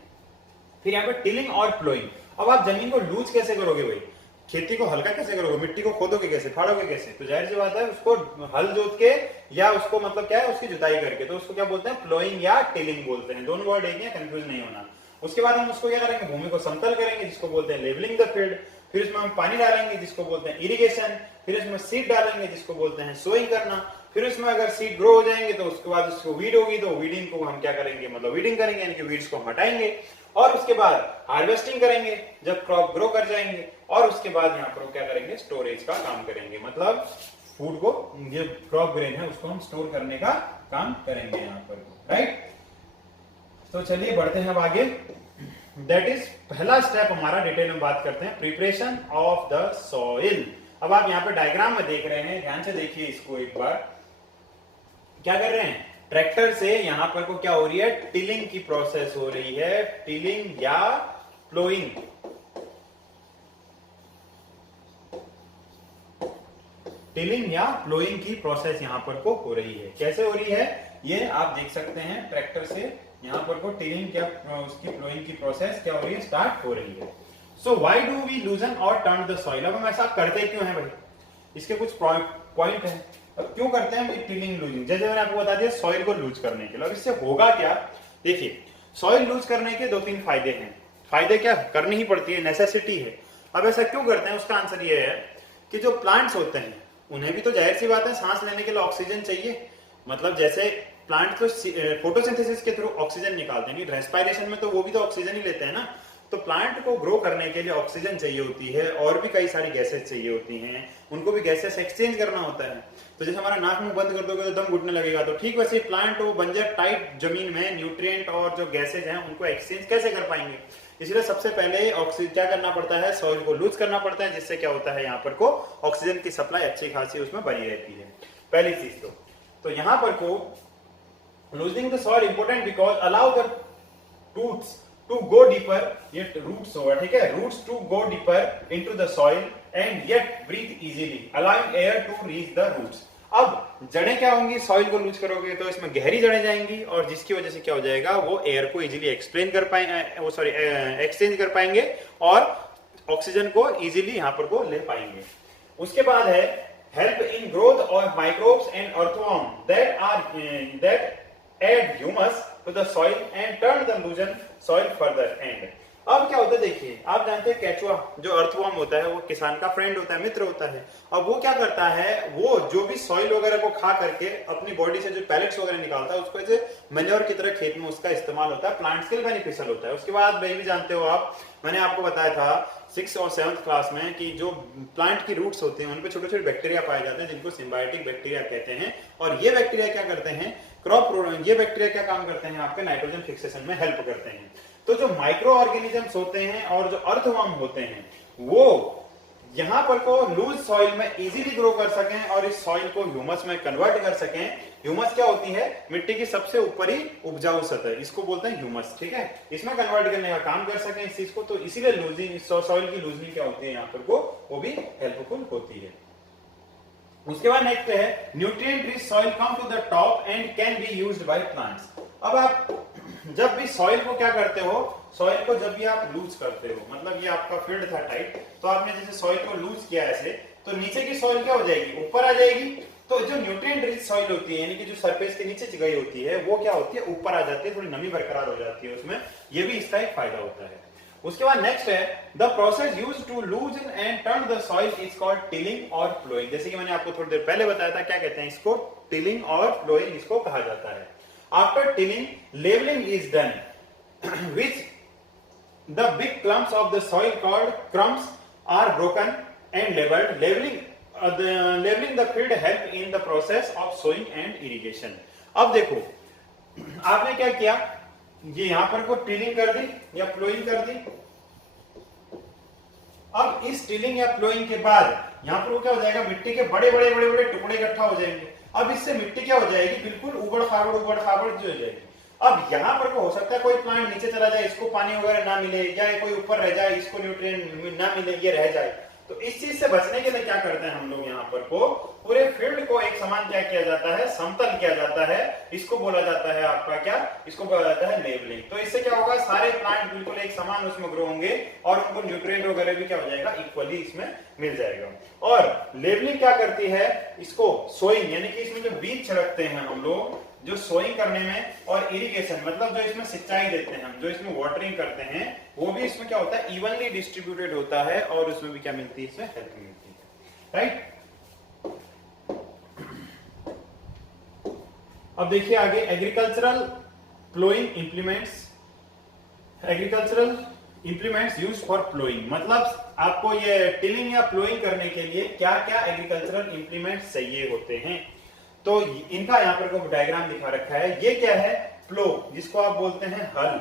फिर यहाँ पे टिलिंग और प्लोइंग। अब आप जमीन को लूज कैसे करोगे भाई, खेती को हल्का कैसे करोगे, मिट्टी को खोदोगे कैसे, फाड़ोगे कैसे, तो जाहिर सी बात है उसको हल जोत के या उसको मतलब क्या है उसकी जुताई करके, तो उसको क्या बोलते हैं, प्लोइंग या टिलिंग बोलते हैं। दोनों वर्ड एक है, कंफ्यूज नहीं होना। उसके बाद हम उसको क्या करेंगे, भूमि को समतल करेंगे जिसको बोलते हैं लेवलिंग द फील्ड। फिर उसमें हम पानी डालेंगे जिसको बोलते हैं इरिगेशन। फिर उसमें सीड डालेंगे जिसको बोलते हैं सोइंग करना। फिर उसमें अगर सीड ग्रो हो जाएंगे तो उसके बाद उसको वीड होगी, तो वीडिंग को हम क्या करेंगे, मतलब वीडिंग करेंगे, यानी कि वीड्स को हटाएंगे। और उसके बाद हार्वेस्टिंग करेंगे जब क्रॉप ग्रो कर जाएंगे, और उसके बाद यहाँ पर क्या करेंगे, स्टोरेज का काम करेंगे, मतलब फूड को, जो क्रॉप ग्रेन है उसको हम स्टोर करने का काम करेंगे यहाँ पर, राइट। तो चलिए बढ़ते हैं अब आगे। दैट इज पहला स्टेप हमारा, डिटेल में बात करते हैं, प्रिपरेशन ऑफ द सॉइल। अब आप यहाँ पे डायग्राम में देख रहे हैं, ध्यान से देखिए इसको एक बार। क्या कर रहे हैं, ट्रैक्टर से यहां पर को क्या हो रही है, टिलिंग की प्रोसेस हो रही है, टिलिंग या प्लोइंग। टिलिंग या प्लोइंग की प्रोसेस यहां पर को हो रही है। कैसे हो रही है, ये आप देख सकते हैं, ट्रैक्टर से यहां पर को टिलिंग क्या, उसकी प्लोइंग की प्रोसेस क्या हो रही है, स्टार्ट हो रही है। So why do we loosen और टर्न द सॉइल। अब हम ऐसा करते क्यों है भाई, इसके कुछ पॉइंट है। अब क्यों करते हैं टिलिंग लूजिंग, जैसे मैंने आपको बता दिया सॉइल को लूज करने के लिए। अब इससे होगा क्या, देखिए सॉइल लूज करने के 2-3 फायदे हैं। फायदे क्या, करनी ही पड़ती है, नेसेसिटी है। अब ऐसा क्यों करते हैं, उसका आंसर ये है कि जो प्लांट्स होते हैं उन्हें भी तो जाहिर सी बात है सांस लेने के लिए ऑक्सीजन चाहिए। मतलब जैसे प्लांट तो फोटोसिंथेसिस के थ्रू ऑक्सीजन निकालते हैं, रेस्पिरेशन में तो वो भी तो ऑक्सीजन ही लेते हैं ना। तो प्लांट को ग्रो करने के लिए ऑक्सीजन चाहिए होती है, और भी कई सारी गैसेस चाहिए होती हैं, उनको भी गैसेस एक्सचेंज करना होता है। तो जैसे हमारा नाक मुंह बंद कर दोगे तो दम घुटने लगेगा, तो ठीक वैसे प्लांट वो बंजर टाइट जमीन में न्यूट्रिएंट और जो गैसेज हैं उनको एक्सचेंज कैसे कर पाएंगे। इसलिए सबसे पहले ऑक्सीजन क्या करना पड़ता है, सॉइल को लूज करना पड़ता है, जिससे क्या होता है यहाँ पर को ऑक्सीजन की सप्लाई अच्छी खासी उसमें बनी रहती है, पहली चीज। तो यहाँ पर को loosing the soil important because allow the roots to go deeper, ये रूट्स होगा, ठीक है, roots to go deeper into the soil and yet breathe easily allowing air to reach the roots. अब जड़ें क्या होंगी, सॉइल को लूज करोगे तो इसमें गहरी जड़ें जाएंगी, और जिसकी वजह से क्या हो जाएगा, वो एयर को इजीली एक्सचेंज कर पाएंगे और ऑक्सीजन को इजीली यहाँ पर को ले पाएंगे। उसके बाद है help in growth of microbes and earthworm that add humus to the soil and turn the loosen soil further and। अब क्या होता है, देखिए आप जानते हैं केचुआ जो अर्थवर्म होता है वो किसान का फ्रेंड होता है, मित्र होता है। अब वो क्या करता है, वो जो भी सॉइल वगैरह को खा करके अपनी बॉडी से जो पैलेट्स वगैरह निकालता है उसको ऐसे मैन्योर की तरह खेत में उसका इस्तेमाल होता है, प्लांट्स के लिए बेनिफिशियल होता है। उसके बाद भाई भी जानते हो आप, मैंने आपको बताया था 6th और 7th क्लास में कि जो प्लांट की रूट्स होती हैं उन पे छोटे छोटे बैक्टीरिया पाए जाते हैं जिनको सिम्बायोटिक बैक्टीरिया कहते हैं। और ये बैक्टीरिया क्या करते हैं, ये बैक्टीरिया क्या काम करते हैं, आपके नाइट्रोजन फिक्सेशन में हेल्प करते हैं। तो जो माइक्रो ऑर्गेनिजम्स होते हैं और जो अर्थवर्म होते हैं वो यहां पर को लूज सॉइल में इजीली ग्रो कर सकें और इस सॉइल को ह्यूमस में कन्वर्ट कर सकें। ह्यूमस क्या होती है, मिट्टी की सबसे ऊपरी उपजाऊ सतह, इसको बोलते हैं ह्यूमस, ठीक है, इसमें कन्वर्ट करने का काम कर सकें इस चीज को। तो इसीलिए लूजिंग, सॉइल की लूजनिंग क्या होती है यहाँ पर को, वो भी हेल्पफुल होती है। उसके बाद नेक्स्ट है nutrient rich soil come to the top and can be used by plants. अब आप जब भी सॉइल को क्या करते हो, सॉइल को जब भी आप लूज करते हो, मतलब ये आपका फील्ड था टाइट, तो आपने जैसे सॉइल को लूज किया ऐसे, तो नीचे की सॉइल क्या हो जाएगी, ऊपर आ जाएगी। तो जो न्यूट्रिएंट रिच सॉइल होती है, यानी कि जो सरफेस के नीचे गई होती है, वो क्या होती है, ऊपर आ जाती है, थोड़ी नमी बरकरार हो जाती है उसमें। ये भी इसका एक फायदा होता है। उसके बाद नेक्स्ट है the process used to loosen and turn the soil is called tilling और प्लोइंग। जैसे कि मैंने आपको थोड़ी देर पहले बताया था, क्या कहते हैं इसको, टिलिंग और प्लोइंग इसको कहा जाता है। After tilling levelling is done which the big clumps of the soil called crumbs are broken and leveled. Leveling the field help in the process of sowing and irrigation. अब देखो आपने क्या किया, ये यहां पर को टिलिंग कर दी या प्लोइंग कर दी। अब इस टिलिंग या प्लोइंग के बाद यहां पर वो क्या हो जाएगा, मिट्टी के बड़े बड़े टुकड़े इकट्ठा हो जाएंगे। अब इससे मिट्टी क्या हो जाएगी, बिल्कुल उबड़ खाबड़ जो हो जाएगी। अब यहाँ पर को हो सकता है कोई प्लांट नीचे चला जाए, इसको पानी वगैरह ना मिले, या कोई ऊपर रह जाए, इसको न्यूट्रिएंट ना मिले, ये रह जाए। तो इस चीज से बचने के लिए क्या करते हैं हम लोग, यहाँ पर को पूरे फील्ड को एक समान क्या किया जाता है, समतल किया जाता है। इसको बोला जाता है आपका क्या, इसको बोला जाता है लेवलिंग। तो इससे क्या होगा, सारे प्लांट बिल्कुल एक समान उसमें ग्रो होंगे और उनको न्यूट्रिएंट वगैरह भी क्या हो जाएगा, इक्वली इसमें मिल जाएगा। और लेवलिंग क्या करती है, इसको सोइंग, यानी कि इसमें जो बीज छिड़कते हैं हम लोग, जो सोइंग करने में, और इरिगेशन मतलब जो इसमें सिंचाई देते हैं हम, जो इसमें वाटरिंग करते हैं, वो भी इसमें क्या होता है, इवनली डिस्ट्रीब्यूटेड होता है, और उसमें भी क्या मिलती है, इसमें हेल्प मिलती है। राइट। अब देखिए आगे, agricultural ploughing implements. Agricultural implements used for ploughing, मतलब आपको ये टिलिंग या प्लोइंग करने के लिए क्या क्या एग्रीकल्चरल इंप्लीमेंट्स चाहिए होते हैं। तो इनका यहाँ पर को डायग्राम दिखा रखा है। ये क्या है, प्लो, जिसको आप बोलते हैं हल,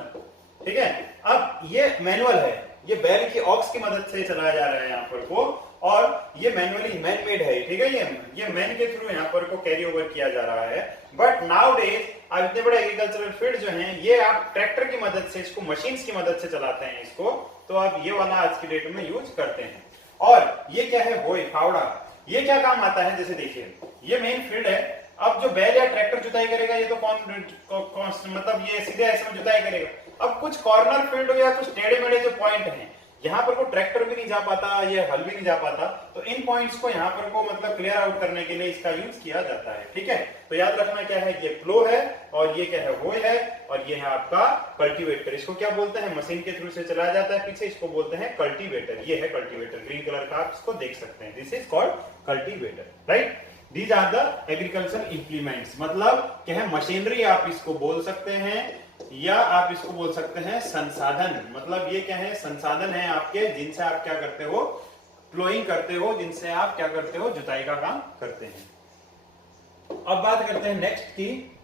ठीक है। अब ये मैनुअल है, ये बैल की ऑक्स की मदद से चलाया जा रहा है यहाँ पर को, और ये मैनुअली मैन मेड है, ठीक है। ये मैन के थ्रू यहाँ पर को कैरी ओवर किया जा रहा है। बट नाउ डेज अब इतने बड़े एग्रीकल्चरल फील्ड जो हैं, ये आप ट्रैक्टर की मदद से, इसको मशीन्स की मदद से चलाते हैं इसको। तो आप ये वाला आज की डेट में यूज करते हैं। और ये क्या है, होय, फावड़ा, ये क्या काम आता है, जैसे देखिए ये मेन फील्ड है। अब जो बैल या ट्रैक्टर जुताई करेगा, ये तो कौन मतलब ये सीधे ऐसे में जुताई करेगा। अब कुछ कॉर्नर फील्ड हो या कुछ टेढ़े मेढ़े जो पॉइंट हैं, यहाँ पर को ट्रैक्टर भी नहीं जा पाता, ये हल भी नहीं जा पाता, तो इन पॉइंट्स को यहाँ पर को मतलब क्लियर आउट करने के लिए इसका यूज किया जाता है, ठीक है। तो याद रखना क्या है, ये प्लो है, और ये क्या है, होय है, और ये है आपका कल्टीवेटर। इसको क्या बोलते हैं, मशीन के थ्रू से चलाया जाता है पीछे, इसको बोलते हैं कल्टीवेटर। ये है कल्टीवेटर, ग्रीन कलर का, आप इसको देख सकते हैं, this is called cultivator, right. These are the agricultural implements, मतलब क्या है, मशीनरी आप इसको बोल सकते हैं, या आप इसको बोल सकते हैं संसाधन। मतलब ये क्या है, संसाधन है आपके, जिनसे आप क्या करते हो, प्लोइंग करते हो, जिनसे आप क्या करते हो, जुताई का काम करते हैं। अब बात करते हैं नेक्स्ट की।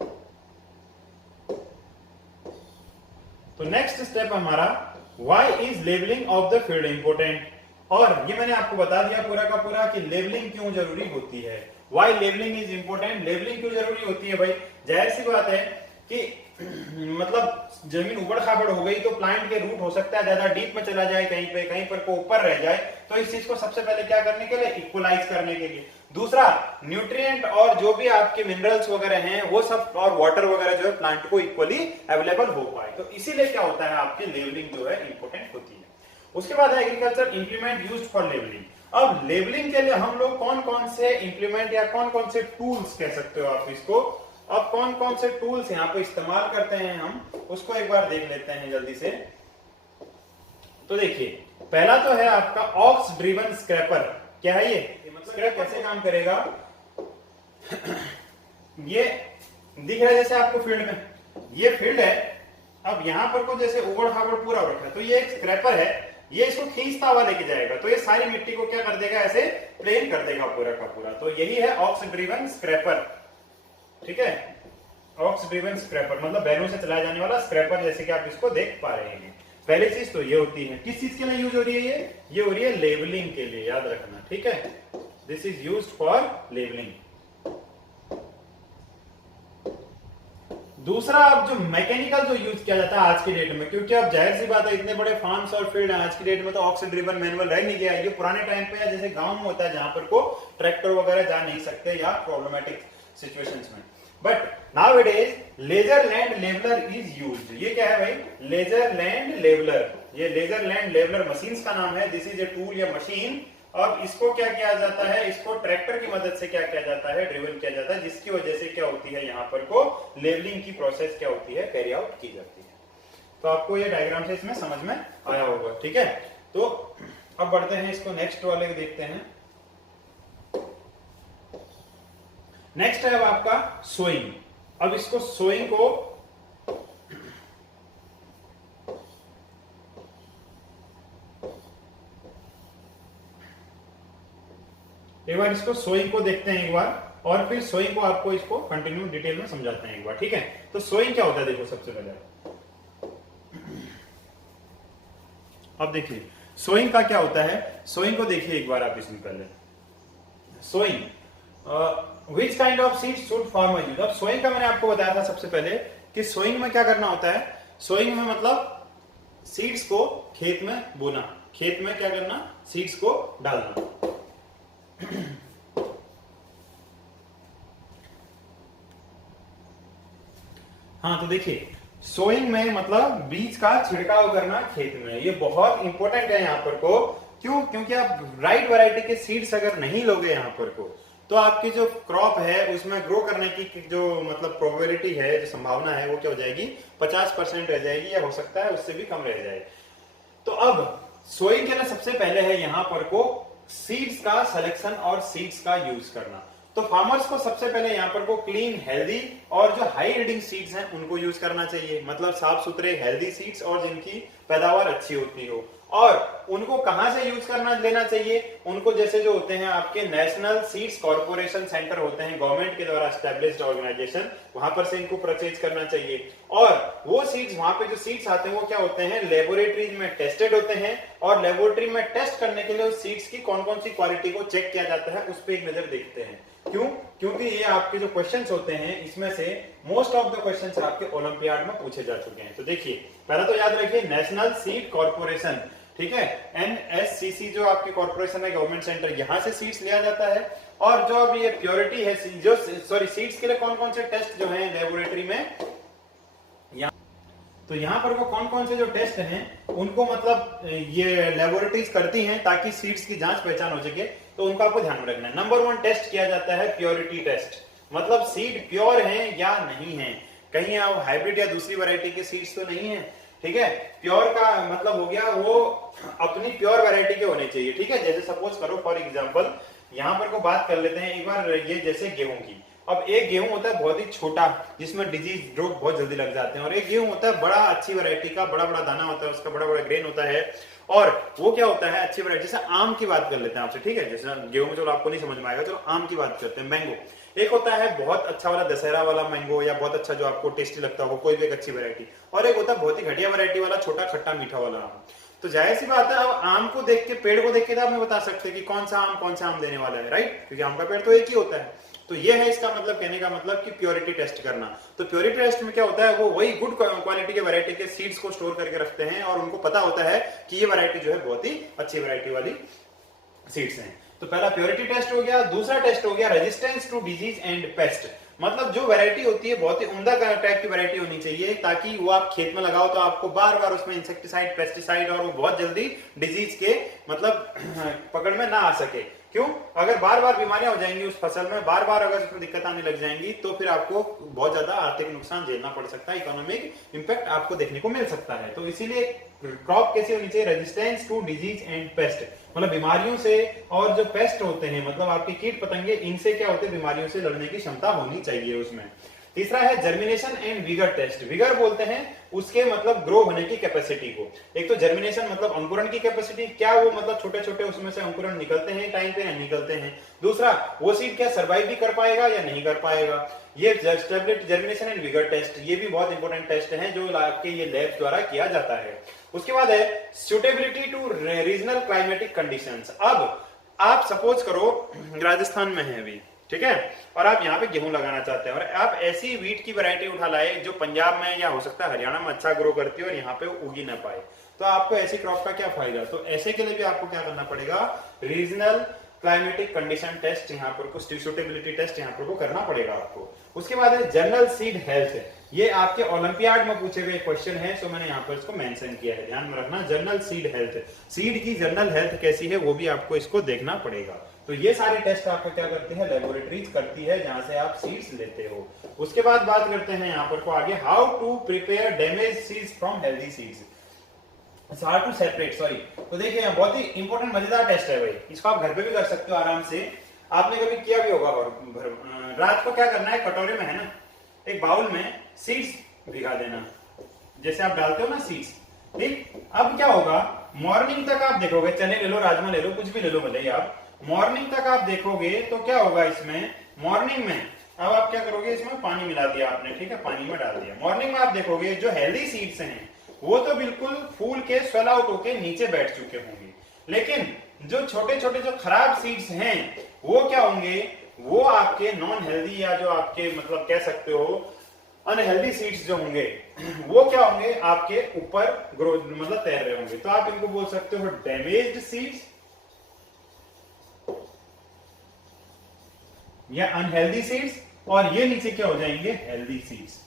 तो नेक्स्ट स्टेप हमारा, why is levelling of the field important. और ये मैंने आपको बता दिया पूरा का पूरा कि लेवलिंग क्यों जरूरी होती है, why levelling is important. Levelling क्यों जरूरी होती है भाई, जाहिर सी बात है कि मतलब जमीन उबड़ खाबड़ हो गई तो प्लांट के रूट हो सकता है ज्यादा डीप में चला जाए, कहीं पर को ऊपर रह जाए। तो इस चीज को सबसे पहले क्या करने के लिए, इक्वलाइज करने के लिए। दूसरा, न्यूट्रिएंट और जो भी आपके मिनरल्स वगैरह हैं वो सब, और वाटर वगैरह जो है प्लांट को इक्वली अवेलेबल हो पाए। तो इसीलिए क्या होता है, आपकी लेवलिंग जो है इंपॉर्टेंट होती है। उसके बाद है agriculture implement used for levelling. अब लेवलिंग के लिए हम लोग कौन कौन से इंप्लीमेंट या कौन कौन से टूल्स कह सकते हो आप इसको, अब कौन कौन से टूल्स यहाँ पे इस्तेमाल करते हैं हम, उसको एक बार देख लेते हैं जल्दी से। तो देखिए, पहला तो है आपका ऑक्स ड्रिवन स्क्रैपर। क्या है ये मतलब कैसे काम करेगा, ये दिख रहा है जैसे आपको फील्ड में, ये फील्ड है। अब यहाँ पर को जैसे उबड़ खाबड़ पूरा हो रखा है, तो ये एक स्क्रैपर है, ये इसको खींचता हुआ लेके जाएगा, तो ये सारी मिट्टी को क्या कर देगा, ऐसे प्लेन कर देगा पूरा का पूरा। तो यही है ऑक्स ड्रिवन स्क्रैपर, ठीक है। ऑक्स ड्रिवन स्क्रैपर मतलब बैलों से चलाया जाने वाला स्क्रैपर, जैसे कि आप इसको देख पा रहे हैं। पहली चीज तो ये होती है, किस चीज के लिए यूज हो रही है ये हो रही है लेवलिंग के लिए, याद रखना, ठीक है। This is used for levelling. दूसरा, अब जो मैकेनिकल जो यूज किया जाता है आज की डेट में, क्योंकि अब जाहिर सी बात है इतने बड़े फार्म्स और फील्ड है आज की डेट में, तो ऑक्स ड्रिवन मैनुअल रह नहीं गया। ये पुराने टाइम पे जैसे गांव में होता है जहां पर को ट्रैक्टर वगैरह जा नहीं सकते या प्रॉब्लमेटिक सिचुएशंस में। But nowadays laser land leveller is used. ये क्या है भाई? Laser land leveller. ये लेजर लैंड लेवलर मशीन्स का नाम है। दिस इज ए टूल या मशीन। अब इसको क्या किया जाता है? इसको ट्रैक्टर की मदद से क्या किया जाता है? ड्रिवन किया जाता है, जिसकी वजह से क्या होती है, यहाँ पर को लेवलिंग की प्रोसेस क्या होती है? कैरी आउट की जाती है। तो आपको ये डायग्राम से इसमें समझ में आया होगा, ठीक है। तो अब बढ़ते हैं, इसको नेक्स्ट वाले को देखते हैं। नेक्स्ट है अब आपका सोइंग। अब इसको सोइंग को एक बार इसको सोइंग को देखते हैं एक बार, और फिर सोइंग को आपको इसको कंटिन्यू डिटेल में समझाते हैं एक बार, ठीक है। तो सोइंग क्या होता है देखो सबसे पहले। अब देखिए सोइंग का क्या होता है। सोइंग को देखिए एक बार आप इसमें पहले। Sowing which kind of seed should farmer use. अब सोइंग का मैंने आपको बताया था सबसे पहले कि सोइंग में क्या करना होता है। सोइंग में मतलब सीड्स को खेत में बोना, खेत में क्या करना, सीड्स को डालना। हाँ तो देखिए सोइंग में मतलब बीज का छिड़काव करना खेत में, ये बहुत इंपॉर्टेंट है यहाँ पर को। क्यों? क्योंकि आप राइट वैरायटी के सीड्स अगर नहीं लोगे यहाँ पर को, तो आपकी जो क्रॉप है उसमें ग्रो करने की जो मतलब प्रोबेबिलिटी है, जो संभावना है, वो क्या हो जाएगी? 50% रह जाएगी, या हो सकता है उससे भी कम रह जाए। तो अब सोइंग के लिए सबसे पहले है यहाँ पर को सीड्स का सिलेक्शन और सीड्स का यूज करना। तो फार्मर्स को सबसे पहले यहाँ पर को क्लीन, हेल्दी और जो हाई रीडिंग सीड्स हैं उनको यूज करना चाहिए। मतलब साफ सुथरे हेल्दी सीड्स और जिनकी पैदावार अच्छी होती हो। और उनको कहां से यूज करना लेना चाहिए? उनको जैसे जो होते हैं आपके नेशनल सीड्स कॉर्पोरेशन सेंटर होते हैं, गवर्नमेंट के द्वारा एस्टेब्लिश्ड ऑर्गेनाइजेशन, वहां पर से इनको परचेज करना चाहिए। और वो सीड्स, वहां पे जो सीड्स आते हैं वो क्या होते हैं? लेबोरेटरीज में टेस्टेड होते हैं। और लेबोरेटरी में टेस्ट करने के लिए उस सीड्स की कौन कौन सी क्वालिटी को चेक किया जाता है, उस पर एक नजर देखते हैं। क्यों? क्योंकि ये आपके जो क्वेश्चंस होते हैं इसमें से मोस्ट ऑफ द क्वेश्चंस आपके ओलंपियाड में पूछे जा चुके हैं। तो देखिए पहला तो याद रखिए नेशनल सीड कॉर्पोरेशन, ठीक है, NSCC जो आपकी कॉर्पोरेशन है, गवर्नमेंट सेंटर, यहां से सीड्स लिया जाता है। और जो अभी ये प्योरिटी है, जो सीड्स के लिए कौन कौन से टेस्ट जो है लेबोरेटरी में, तो यहाँ पर वो कौन कौन से जो टेस्ट हैं उनको मतलब ये लेबोरेटरीज करती हैं ताकि सीड्स की जांच पहचान हो सके। तो उनको आपको ध्यान में रखना है। नंबर 1 टेस्ट किया जाता है प्योरिटी टेस्ट, मतलब सीड प्योर हैं या नहीं है, कहीं हाइब्रिड या दूसरी वैरायटी के सीड्स तो नहीं है, ठीक है। प्योर का मतलब हो गया वो अपनी प्योर वैरायटी के होने चाहिए, ठीक है। जैसे सपोज करो फॉर एग्जांपल यहाँ पर को बात कर लेते हैं एक बार, ये जैसे गेहूं की। अब एक गेहूं होता है बहुत ही छोटा जिसमें डिजीज रोग बहुत जल्दी लग जाते हैं, और एक गेहूं होता है बड़ा अच्छी वैरायटी का, बड़ा बड़ा दाना होता है उसका, बड़ा बड़ा ग्रेन होता है। और वो क्या होता है अच्छी वैरायटी, जैसे आम की बात कर लेते हैं आपसे, ठीक है। जैसे गेहूं में चलो आपको नहीं समझ में आएगा, चलो आम की बात करते हैं। मैंगो एक होता है बहुत अच्छा वाला दशहरा वाला मैंगो, या बहुत अच्छा जो आपको टेस्टी लगता हो कोई भी एक अच्छी वैरायटी, और एक होता है बहुत ही घटिया वैरायटी वाला छोटा खट्टा मीठा वाला आम। तो जाहिर सी बात है अब आम को देख के, पेड़ को देख के तो आप नहीं बता सकते कि कौन सा आम देने वाला है, राइट, क्योंकि आम का पेड़ तो एक ही होता है। तो ये है इसका मतलब, कहने का मतलब कि प्योरिटी टेस्ट करना। तो प्योरिटी टेस्ट में क्या होता है, वो वही गुड क्वालिटी के वैरायटी के सीड्स को स्टोर करके रखते हैं, और उनको पता होता है कि ये वैरायटी जो है बहुत ही अच्छी वैरायटी वाली सीड्स हैं। तो पहला प्योरिटी टेस्ट हो गया। दूसरा टेस्ट हो गया resistance to disease and pest, मतलब जो वैरायटी होती है बहुत ही उम्दा टाइप की वैरायटी होनी चाहिए, ताकि वो आप खेत में लगाओ तो आपको बार बार उसमें इंसेक्टिसाइड, पेस्टिसाइड, और वो बहुत जल्दी डिजीज के मतलब पकड़ में ना आ सके। क्यों? अगर बार बार बीमारियां हो जाएंगी उस फसल में, बार बार अगर उसमें दिक्कत आने लग जाएंगी, तो फिर आपको बहुत ज्यादा आर्थिक नुकसान झेलना पड़ सकता है, इकोनॉमिक इंपैक्ट आपको देखने को मिल सकता है। तो इसीलिए क्रॉप कैसी होनी चाहिए? Resistance to disease and pest, मतलब बीमारियों से, और जो पेस्ट होते हैं मतलब आपके कीट पतंगे, इनसे क्या होते हैं, बीमारियों से लड़ने की क्षमता होनी चाहिए उसमें। तीसरा है germination and vigour test. Vigour बोलते हैं उसके मतलब ग्रो होने की कैपेसिटी को। एक तो जर्मिनेशन मतलब अंकुरण की कैपेसिटी, क्या वो मतलब छोटे छोटे उसमें से अंकुरण निकलते हैं टाइम पे या निकलते हैं। दूसरा वो सीड क्या सर्वाइव भी कर पाएगा या नहीं कर पाएगा। ये जर्मिनेशन एंड विगर टेस्ट, ये भी बहुत इंपॉर्टेंट टेस्ट है जो आपके ये लैब द्वारा किया जाता है। उसके बाद है suitability to regional climatic conditions. अब आप सपोज करो राजस्थान में है अभी, ठीक है, और आप यहाँ पे गेहूं लगाना चाहते हैं, और आप ऐसी वीट की वैरायटी उठा लाए जो पंजाब में या हो सकता है हरियाणा में अच्छा ग्रो करती है और यहाँ पे उगी ना पाए, तो आपको ऐसी क्रॉप का क्या फायदा। तो ऐसे के लिए भी आपको क्या करना पड़ेगा, रीजनल क्लाइमेटिक कंडीशन टेस्ट यहाँ पर को सूटेबिलिटी टेस्ट यहाँ पर को करना पड़ेगा आपको। उसके बाद है जनरल सीड हेल्थ, ये आपके ओलंपियाड में पूछे गए क्वेश्चन है, सो मैंने यहाँ पर इसको मेंशन किया है, ध्यान में रखना। जनरल सीड हेल्थ, सीड की जनरल हेल्थ कैसी है वो भी आपको इसको देखना पड़ेगा। तो ये सारे टेस्ट आपको क्या करते हैं, लेबोरेटरीज करती है जहां से आप सीड्स लेते हो। उसके बाद बात करते हैं यहाँ पर को आगे, how to prepare damage seeds from healthy seeds, how to separate, sorry. तो देखिए बहुत ही इंपॉर्टेंट मजेदार टेस्ट है भाई, इसको आप घर पे भी कर सकते हो आराम से, आपने कभी किया भी होगा। और रात को क्या करना है, कटोरे में है ना, एक बाउल में सीड्स भिगा देना, जैसे आप डालते हो ना सीड्स, ठीक। अब क्या होगा, मॉर्निंग तक आप देखोगे, चने ले लो, राजमा ले लो, कुछ भी ले लो भले ही आप, मॉर्निंग तक आप देखोगे तो क्या होगा इसमें, मॉर्निंग में अब आप क्या करोगे, इसमें पानी मिला दिया आपने, ठीक है, पानी में डाल दिया। मॉर्निंग में आप देखोगे जो हेल्दी सीड्स हैं वो तो बिल्कुल फूल के स्वेल आउट होके नीचे बैठ चुके होंगे, लेकिन जो छोटे छोटे जो खराब सीड्स हैं वो क्या होंगे, वो आपके नॉन हेल्दी या जो आपके मतलब कह सकते हो अनहेल्दी सीड्स जो होंगे वो क्या होंगे, आपके ऊपर ग्रो मतलब तैर रहे होंगे। तो आप इनको बोल सकते हो डैमेज्ड सीड्स या अनहेल्दी सीड्स, और ये नीचे क्या हो जाएंगे, हेल्दी सीड्स।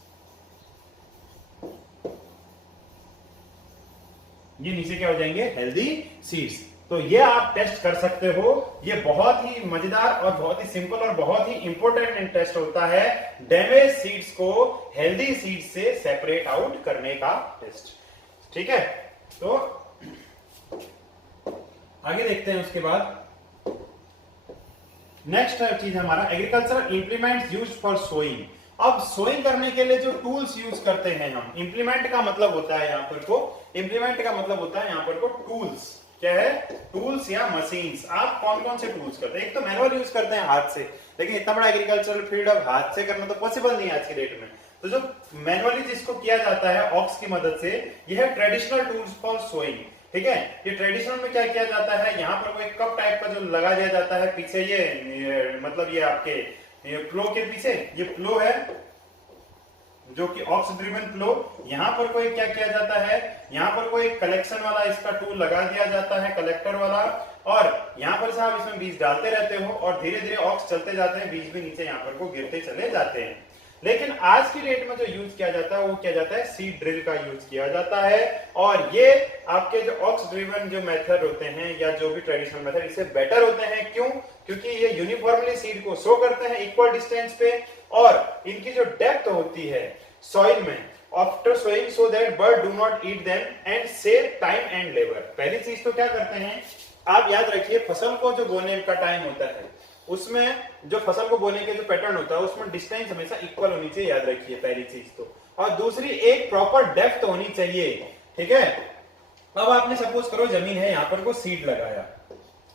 ये नीचे क्या हो जाएंगे, हेल्दी सीड्स। तो ये आप टेस्ट कर सकते हो, ये बहुत ही मजेदार और बहुत ही सिंपल और बहुत ही इंपॉर्टेंट टेस्ट होता है, डैमेज सीड्स को हेल्दी सीड्स से सेपरेट आउट करने का टेस्ट, ठीक है। तो आगे देखते हैं। उसके बाद नेक्स्ट चीज हमारा agricultural implements used for sowing. अब सोइंग करने के लिए जो टूल्स यूज करते हैं हम, इंप्लीमेंट का मतलब होता है यहाँ पर को, इंप्लीमेंट का मतलब होता है यहाँ पर को टूल्स, क्या है, टूल्स या मशीन्स। आप कौन कौन से टूल्स करते हैं, एक तो मैनुअल यूज करते हैं हाथ से, लेकिन इतना बड़ा एग्रीकल्चरल फील्ड अब हाथ से करना तो पॉसिबल नहीं है आज की डेट में। तो जो मैनुअली जिसको किया जाता है ऑक्स की मदद से, यह है ट्रेडिशनल टूल्स फॉर सोइंग, ठीक है। ये ट्रेडिशनल में क्या किया जाता है, यहाँ पर कोई कप टाइप का जो लगा दिया जाता है पीछे, ये मतलब ये आपके प्लो के पीछे ये प्लो है जो कि ऑक्स ड्रिवन फ्लो। यहाँ पर कोई क्या किया जाता है, यहाँ पर कोई कलेक्शन वाला इसका टूल लगा दिया जाता है, कलेक्टर वाला, और यहाँ पर से आप इसमें बीज डालते रहते हो और धीरे धीरे ऑक्स चलते जाते हैं, बीज भी नीचे यहाँ पर को गिरते चले जाते हैं। लेकिन आज की डेट में जो यूज किया जाता है वो क्या जाता है, सीड ड्रिल का यूज किया जाता है। और ये आपके जो ऑक्स ड्रिवन जो मेथड होते हैं या जो भी ट्रेडिशनल मेथड, इससे बेटर होते हैं। क्यों, क्योंकि ये यूनिफॉर्मली सीड को सो करते हैं इक्वल डिस्टेंस पे, और इनकी जो डेप्थ होती है सॉइल में after sowing, so that bird do not eat them and save time and labour. पहली चीज तो क्या करते हैं, आप याद रखिए, फसल को जो बोने का टाइम होता है उसमें जो फसल को बोने के जो पैटर्न होता है उसमें डिस्टेंस हमेशा इक्वल होनी चाहिए, याद रखिए पहली चीज तो। और दूसरी, एक प्रॉपर डेप्थ होनी चाहिए, ठीक है। अब आपने सपोज करो जमीन है, यहाँ पर को सीड लगाया,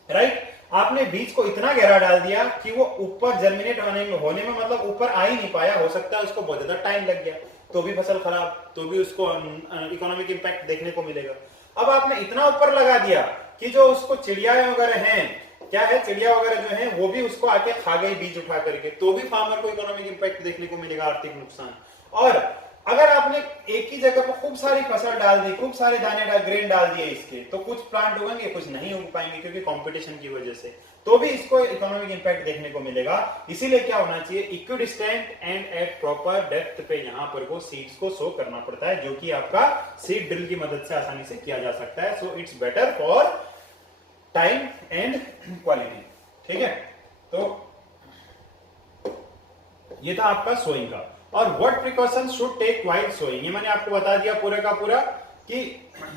राइट, आपने बीज को इतना गहरा डाल दिया कि वो ऊपर जर्मिनेट होने में मतलब ऊपर आ ही नहीं पाया, हो सकता है उसको बहुत ज्यादा टाइम लग गया, तो भी फसल खराब, तो भी उसको इकोनॉमिक इंपैक्ट देखने को मिलेगा। अब आपने इतना ऊपर लगा दिया कि जो उसको चिड़िया वगैरह हैं, क्या है, चिड़िया वगैरह जो है वो भी उसको आके खा गई बीज उठा करके, तो भी फार्मर को इकोनॉमिक इंपैक्ट देखने को मिलेगा, आर्थिक नुकसान। और अगर आपने एक ही जगह पर खूब सारी फसल डाल दी, खूब सारे दाने ग्रेन डाल दिए इसके, तो कुछ प्लांट उगेंगे, कुछ नहीं उग पाएंगे क्योंकि कंपटीशन की वजह से, तो भी इसको इकोनॉमिक इंपैक्ट देखने को मिलेगा। इसीलिए क्या होना चाहिए, equidistant and at proper depth पे यहाँ पर को सीड्स को सो करना पड़ता है, जो कि आपका सीड ड्रिल की मदद से आसानी से किया जा सकता है। So it's better for time and quality, ठीक है। तो ये था आपका सोइंग का। और what precaution should take while sowing, ये मैंने आपको बता दिया पूरे का पूरा कि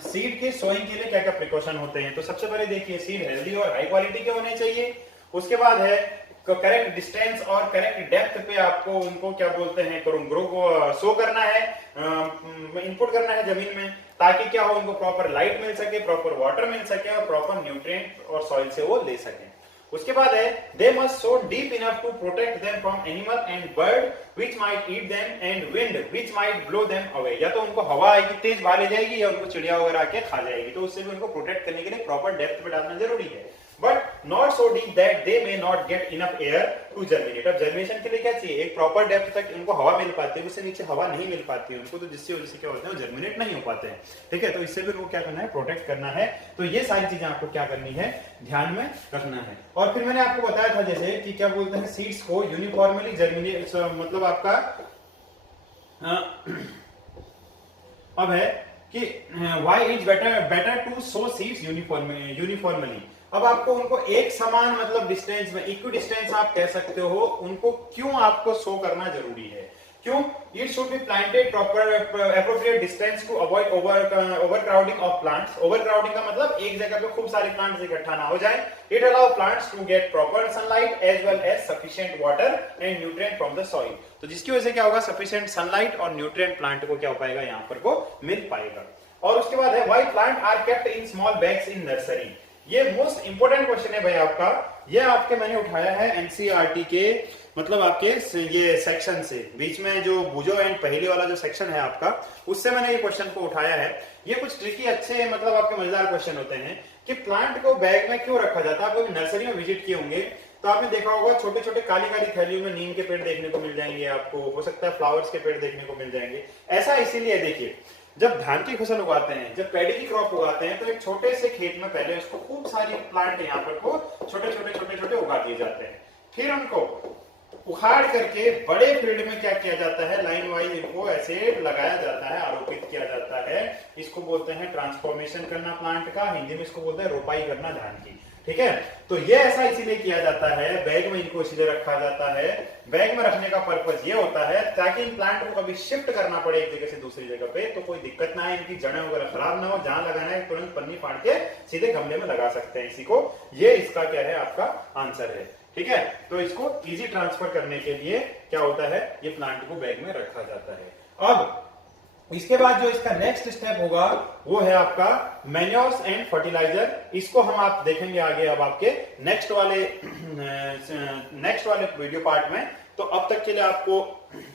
सीड के सोइंग के लिए क्या क्या प्रिकॉशन होते हैं। तो सबसे पहले देखिए, सीड हेल्दी और हाई क्वालिटी के होने चाहिए। उसके बाद है करेक्ट डिस्टेंस और करेक्ट डेप्थ पे आपको उनको क्या बोलते हैं, ग्रो को सो करना है, इनपुट करना है जमीन में, ताकि क्या हो, उनको प्रॉपर लाइट मिल सके, प्रॉपर वाटर मिल सके और प्रॉपर न्यूट्रिएंट और सॉइल से वो ले सके। उसके बाद है they must sow deep enough to protect them from animal and bird which might eat them and wind which might blow them away. या तो उनको हवा आएगी, तेज हवा ले जाएगी, या उनको चिड़िया वगैरह आके खा जाएगी, तो उससे भी उनको प्रोटेक्ट करने के लिए प्रॉपर डेप्थ पे डालना जरूरी है। But not so deep that they may not get enough air to germinate. अब जर्मिनेशन के लिए क्या चाहिए, एक प्रॉपर डेप्थ तक उनको हवा मिल पाती है, उससे नीचे हवा नहीं मिल पाती है उनको, तो जिससे वजह से क्या होता है वो जर्मिनेट नहीं हो पाते हैं। ठीक है, तो इससे भी उनको क्या करना है, प्रोटेक्ट करना है। तो ये सारी चीजें आपको क्या करनी है, ध्यान में रखना है। और फिर मैंने आपको बताया था जैसे कि क्या बोलते हैं, सीड्स को यूनिफॉर्मली जर्मिनेट, मतलब आपका अब है कि why is better to sow seeds uniformly. अब आपको उनको एक समान मतलब डिस्टेंस में, इक्वी डिस्टेंस आप कह सकते हो, उनको क्यों आपको सो करना जरूरी है, क्यों? It should be planted proper appropriate distance to avoid overcrowding of plants. Overcrowding का मतलब एक जगह पे खूब सारे प्लांट्स इकट्ठा ना हो जाए। It allow plants to get proper sunlight as well as sufficient water and nutrient from the soil. तो जिसकी वजह से क्या होगा, सफिशिएंट सनलाइट और न्यूट्रिएंट प्लांट को क्या हो पाएगा, यहाँ पर को मिल पाएगा। और उसके बाद है why plant are kept in small bags in nursery. ये मोस्ट इंपोर्टेंट क्वेश्चन है भाई आपका, ये आपके मैंने उठाया है एनसीईआरटी के मतलब आपके ये सेक्शन से, बीच में जो बुझो एंड पहले वाला जो सेक्शन है आपका, उससे मैंने ये क्वेश्चन को उठाया है। ये कुछ ट्रिकी अच्छे मतलब आपके मजेदार क्वेश्चन होते हैं कि प्लांट को बैग में क्यों रखा जाता है। आप लोग नर्सरी में विजिट किए होंगे तो आपने देखा होगा छोटे छोटे काली काली थैलियों में नीम के पेड़ देखने को मिल जाएंगे, आपको हो सकता है फ्लावर्स के पेड़ देखने को मिल जाएंगे। ऐसा इसीलिए, देखिए जब धान की फसल उगाते हैं, जब पैडी की क्रॉप उगाते हैं, तो एक छोटे से खेत में पहले उसको खूब सारी प्लांट यहाँ पर को छोटे छोटे उगा दिए जाते हैं। फिर उनको उखाड़ करके बड़े फील्ड में क्या किया जाता है, लाइन वाइज इनको ऐसे लगाया जाता है, आरोपित किया जाता है। इसको बोलते हैं ट्रांसफॉर्मेशन करना प्लांट का, हिंदी में इसको बोलते हैं रोपाई करना धान की। ठीक है, तो ये ऐसा इसीलिए किया जाता है, बैग में इनको इसलिए रखा जाता है। बैग में रखने का पर्पज ये होता है ताकि इन प्लांट को कभी शिफ्ट करना पड़े एक जगह से दूसरी जगह पे तो कोई दिक्कत ना है, इनकी जड़ें वगैरह खराब ना हो, जहां लगाना है तुरंत पन्नी फाड़ के सीधे गमले में लगा सकते हैं इसी को। ये इसका क्या है, आपका आंसर है। ठीक है, तो इसको इजी ट्रांसफर करने के लिए क्या होता है, ये प्लांट को बैग में रखा जाता है। अब इसके बाद जो इसका नेक्स्ट स्टेप होगा वो है आपका मैन्योर्स एंड फर्टिलाइजर। इसको हम आप देखेंगे आगे अब आपके नेक्स्ट वाले वीडियो पार्ट में। तो अब तक के लिए आपको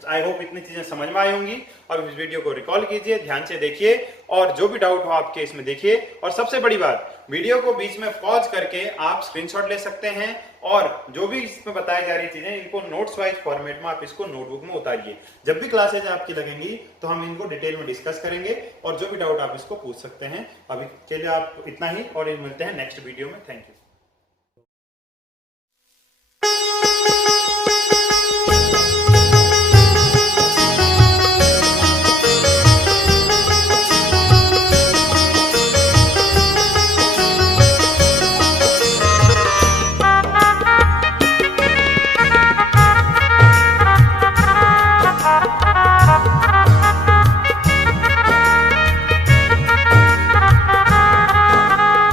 आई होप इतनी चीजें समझ में आई होंगी। और इस वीडियो को रिकॉल कीजिए, ध्यान से देखिए और जो भी डाउट हो आपके इसमें देखिए। और सबसे बड़ी बात, वीडियो को बीच में पॉज करके आप स्क्रीनशॉट ले सकते हैं और जो भी इसमें बताई जा रही चीजें इनको नोट्स वाइज फॉर्मेट में आप इसको नोटबुक में उतारिए। जब भी क्लासेज आपकी लगेंगी तो हम इनको डिटेल में डिस्कस करेंगे और जो भी डाउट आप इसको पूछ सकते हैं। अभी के लिए आप इतना ही और मिलते हैं नेक्स्ट वीडियो में। Thank you.